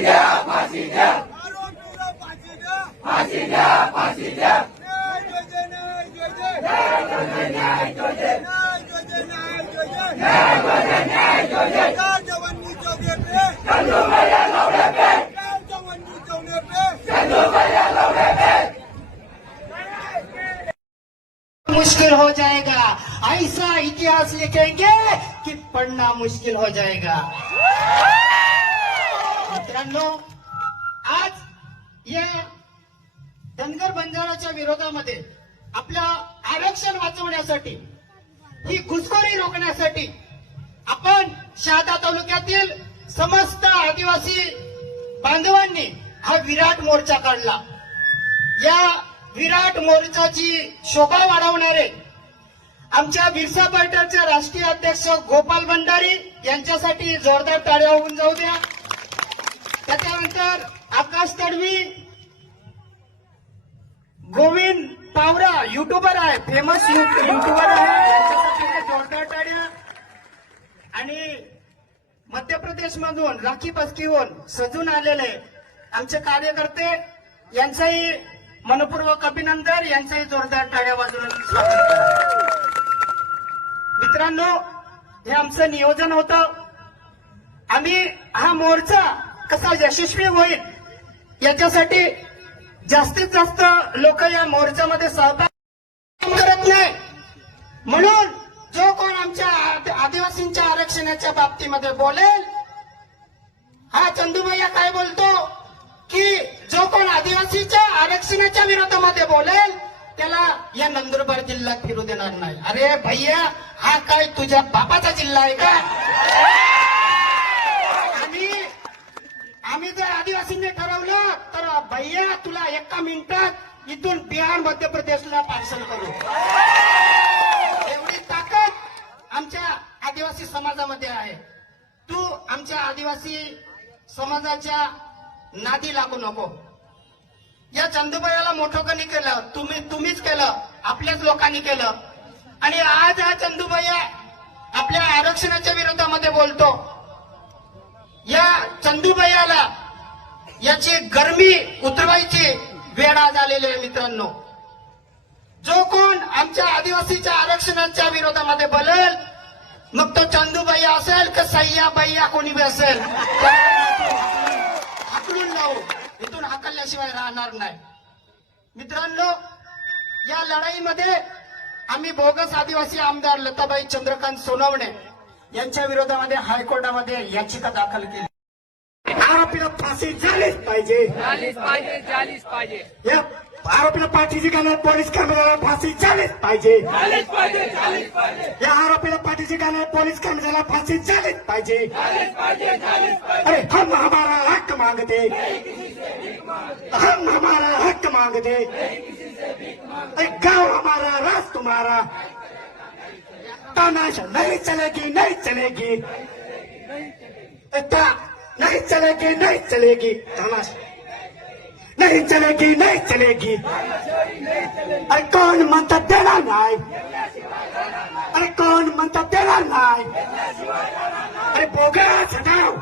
द्या फाशी द्या आरोपीला फाशी द्या फाशी द्या फाशी द्या न्याय जोजे न्याय जोजे न्याय जोजे न्याय जोजे न्याय जोजे क्या जवानी जोगे पे चंदू भैया लौड़े पे क्या जवानी जोगे पे चंदू भैया लौड़े पे मुश्किल हो जाएगा, ऐसा इतिहास लिखेंगे कि पढ़ना मुश्किल हो जाएगा। मित्रांनो, आज या धनगर बंजाराच्या विरोधामध्ये आपलं आरक्षण वाचवण्यासाठी, ही घुसखोरी रोखण्यासाठी आपण शहादा तालुक्यातील समस्त आदिवासी बांधवांनी हा विराट मोर्चा काढला। या विराट मोर्चाची शोभा वाढवणारे आमच्या बिरसा पार्टीचे राष्ट्रीय अध्यक्ष गोपाल भंडारी यांच्यासाठी जोरदार टाळ्या होऊन जाऊ द्या। त्याच्यानंतर आकाश तडवी, गोविंद पावरा युट्यूबर आहे, फेमस युट्यूबर आहे, यांच्यासाठी जोरदार टाळ्या। आणि मध्य प्रदेश मधून राखी पस्कीहून सजून आलेले आमचे कार्यकर्ते यांचाही मनपूर्वक अभिनंदन, यांचाही जोरदार टाळ्या वाजवून स्वागत करा। मित्रांनो, हे आमचं नियोजन होतं। आम्ही हा मोर्चा कसा यशस्वी होईल याच्यासाठी जास्तीत जास्त लोक या मोर्चामध्ये सहभाग करत नाही, म्हणून जो कोण आमच्या आदिवासींच्या आरक्षणाच्या बाबतीमध्ये बोलेल, हा चंदूभैया काय बोलतो की जो कोण आदिवासीच्या आरक्षणाच्या विरोधामध्ये बोलेल त्याला या नंदुरबार जिल्ह्यात फिरू देणार नाही। अरे भैया, हा काय तुझ्या बापाचा जिल्हा आहे का? आम्ही जर आदिवासींनी ठरवलं तर भैया तुला एका मिनिटात इथून बिहार मध्य प्रदेशला पार्सल करू। एवढी ताकद आमच्या आदिवासी समाजामध्ये आहे। तू आमच्या आदिवासी समाजाच्या नादी लागू नको। या चंदूभैयाला मोठं कोणी केलं? तुम्हीच केलं, आपल्याच लोकांनी केलं। आणि आज हा चंदूभैया आपल्या आरक्षणाच्या विरोधामध्ये बोलतो। या चंदूभैयाला याची गरमी उतरवायची वेळ आज आलेली आहे। मित्रांनो, जो कोण आमच्या आदिवासीच्या आरक्षणाच्या विरोधामध्ये बोलेल, मग तो चंदूभैया असेल का सय्या भैया कोणी बी असेल, हाकलून लावू, इथून हाकलल्याशिवाय राहणार नाही। मित्रांनो, या लढाईमध्ये आम्ही बोगस आदिवासी आमदार लताबाई चंद्रकांत सोनवणे यांच्या विरोधामध्ये हायकोर्टामध्ये याचिका दाखल केली। आरोपीला फाशी झालीच पाहिजे, झालीच पाहिजे, झालीच पाहिजे, या आरोपीला पाठीशी घालणाऱ्या पोलीस कर्मचाऱ्याला फाशी झालीच पाहिजे, झालीच पाहिजे, झालीच पाहिजे, या आरोपीला पाठीशी घालणाऱ्या पोलीस कर्मचाऱ्याला फाशी झालीच पाहिजे, झालीच पाहिजे, झालीच पाहिजे। अरे हम हमारा हक मांगते, हम हमारा हक मांगते, अरे गाँव हमारा राज तुम्हारा, तमाशा नहीं चलेगी, नहीं चलेगी, नहीं चलेगी, नहीं चलेगी, तमाशा नहीं चलेगी, नहीं चलेगी। अरे कौन म्हणता देणार नाही? अरे कौन म्हणता देणार नाही? अरे बोगस हटाओ,